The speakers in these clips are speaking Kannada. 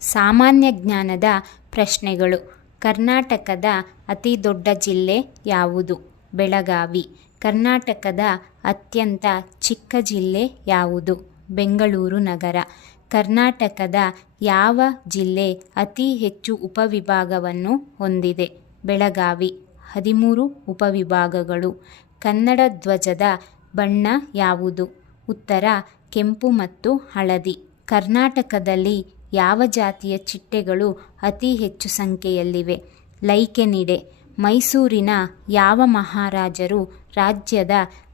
ಸಾಮಾನ್ಯ ಜ್ಞಾನದ ಪ್ರಶ್ನೆಗಳು. ಕರ್ನಾಟಕದ ಅತಿ ದೊಡ್ಡ ಜಿಲ್ಲೆ ಯಾವುದು? ಬೆಳಗಾವಿ. ಕರ್ನಾಟಕದ ಅತ್ಯಂತ ಚಿಕ್ಕ ಜಿಲ್ಲೆ ಯಾವುದು? ಬೆಂಗಳೂರು ನಗರ. ಕರ್ನಾಟಕದ ಯಾವ ಜಿಲ್ಲೆ ಅತಿ ಹೆಚ್ಚು ಉಪವಿಭಾಗವನ್ನು ಹೊಂದಿದೆ? ಬೆಳಗಾವಿ. 13 ಉಪವಿಭಾಗಗಳು. ಕನ್ನಡ ಧ್ವಜದ ಬಣ್ಣ ಯಾವುದು? ಉತ್ತರ ಕೆಂಪು ಮತ್ತು ಹಳದಿ. ಕರ್ನಾಟಕದಲ್ಲಿ ಯಾವ ಜಾತಿಯ ಚಿಟ್ಟೆಗಳು ಅತಿ ಹೆಚ್ಚು ಸಂಖ್ಯೆಯಲ್ಲಿವೆ? ಲೈಕೆನಿಡೆ. ಮೈಸೂರಿನ ಯಾವ ಮಹಾರಾಜರು ರಾಜ್ಯದ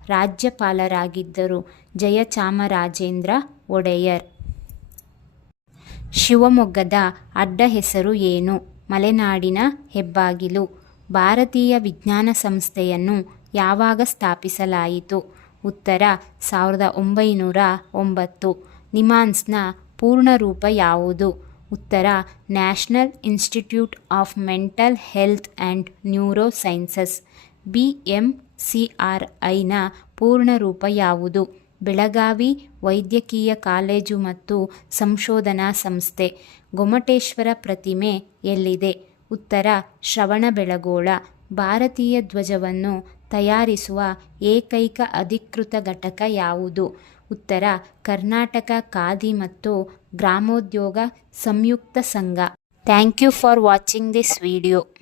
ರಾಜ್ಯಪಾಲರಾಗಿದ್ದರು? ಜಯಚಾಮರಾಜೇಂದ್ರ ಒಡೆಯರ್. ಶಿವಮೊಗ್ಗದ ಅಡ್ಡ ಹೆಸರು ಏನು? ಮಲೆನಾಡಿನ ಹೆಬ್ಬಾಗಿಲು. ಭಾರತೀಯ ವಿಜ್ಞಾನ ಸಂಸ್ಥೆಯನ್ನು ಯಾವಾಗ ಸ್ಥಾಪಿಸಲಾಯಿತು? ಉತ್ತರ 1909. ನಿಮ್ಹಾನ್ಸ್ನ ಪೂರ್ಣ ರೂಪ ಯಾವುದು? ಉತ್ತರ national institute of mental health and neuro sciences. BMCRIನ ಪೂರ್ಣ ರೂಪ ಯಾವುದು? ಬೆಳಗಾವಿ ವೈದ್ಯಕೀಯ ಕಾಲೇಜು ಮತ್ತು ಸಂಶೋಧನಾ ಸಂಸ್ಥೆ. ಗೊಮ್ಮಟೇಶ್ವರ ಪ್ರತಿಮೆ ಎಲ್ಲಿದೆ? ಉತ್ತರ ಶ್ರವಣಬೆಳಗೊಳ. ಭಾರತೀಯ ಧ್ವಜವನ್ನು ತಯಾರಿಸುವ ಏಕೈಕ ಅಧಿಕೃತ ಘಟಕ ಯಾವುದು? ಉತ್ತರ ಕರ್ನಾಟಕ ಖಾದಿ ಮತ್ತು ಗ್ರಾಮೋದ್ಯೋಗ ಸಂಯುಕ್ತ ಸಂಘ. Thank you for watching this video.